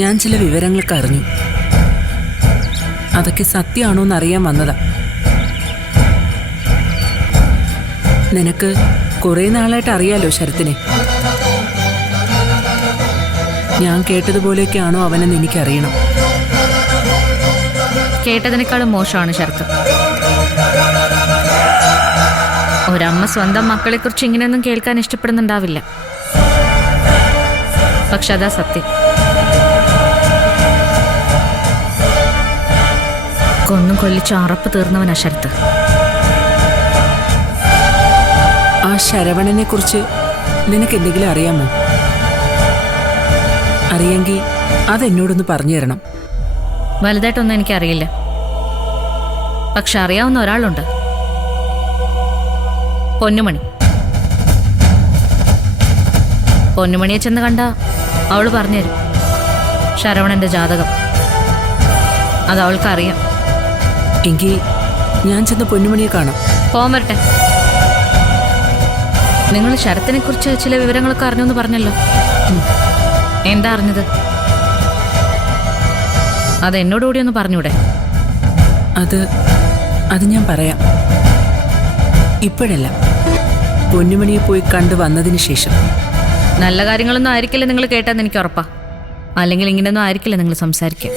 ഞാൻ ചില വിവരങ്ങളൊക്കെ അറിഞ്ഞു. അതൊക്കെ സത്യമാണോ എന്നറിയാൻ വന്നതാ. നിനക്ക് കുറെ നാളായിട്ട് അറിയാലോ ശരത്തിനെ. ഞാൻ കേട്ടതുപോലെയൊക്കെയാണോ അവനെന്ന് എനിക്കറിയണം. കേട്ടതിനേക്കാളും മോശമാണ് ശരത്ത്. ഒരമ്മ സ്വന്തം മക്കളെക്കുറിച്ച് ഇങ്ങനെയൊന്നും കേൾക്കാൻ ഇഷ്ടപ്പെടുന്നുണ്ടാവില്ല. പക്ഷെ അതാ സത്യം. കൊന്നും കൊല്ലിച്ച് അറപ്പ് തീർന്നവനാ ശരത്ത്. ആ ശരവണനെ കുറിച്ച് നിനക്ക് എന്തെങ്കിലും അറിയാമോ? അറിയെങ്കിൽ അതെന്നോടൊന്ന് പറഞ്ഞു തരണം. വലുതായിട്ടൊന്നും എനിക്കറിയില്ല. പക്ഷെ അറിയാവുന്ന ഒരാളുണ്ട്, പൊന്നുമണി. പൊന്നുമണിയെ ചെന്ന് കണ്ട അവള് പറഞ്ഞുതരും ശരവണന്റെ ജാതകം. അത് അവൾക്കറിയാം. എങ്കിൽ ഞാൻ ചെന്ന് പൊന്നുമണിയെ കാണാം. പോകാൻ വരട്ടെ. നിങ്ങൾ ശരത്തിനെ കുറിച്ച് ചില വിവരങ്ങളൊക്കെ അറിഞ്ഞു എന്ന് പറഞ്ഞല്ലോ. എന്താ അറിഞ്ഞത്? അത് എന്നോടുകൂടി ഒന്ന് പറഞ്ഞൂടെ? അത് ഞാൻ പറയാം. ഇപ്പോഴല്ല, പൊന്നുമണിയെ പോയി കണ്ടു വന്നതിന് ശേഷം. നല്ല കാര്യങ്ങളൊന്നും ആയിരിക്കില്ല നിങ്ങൾ കേട്ടെന്ന് എനിക്ക് ഉറപ്പാ. അല്ലെങ്കിൽ ഇങ്ങനെയൊന്നും ആയിരിക്കില്ല നിങ്ങൾ സംസാരിക്കുക.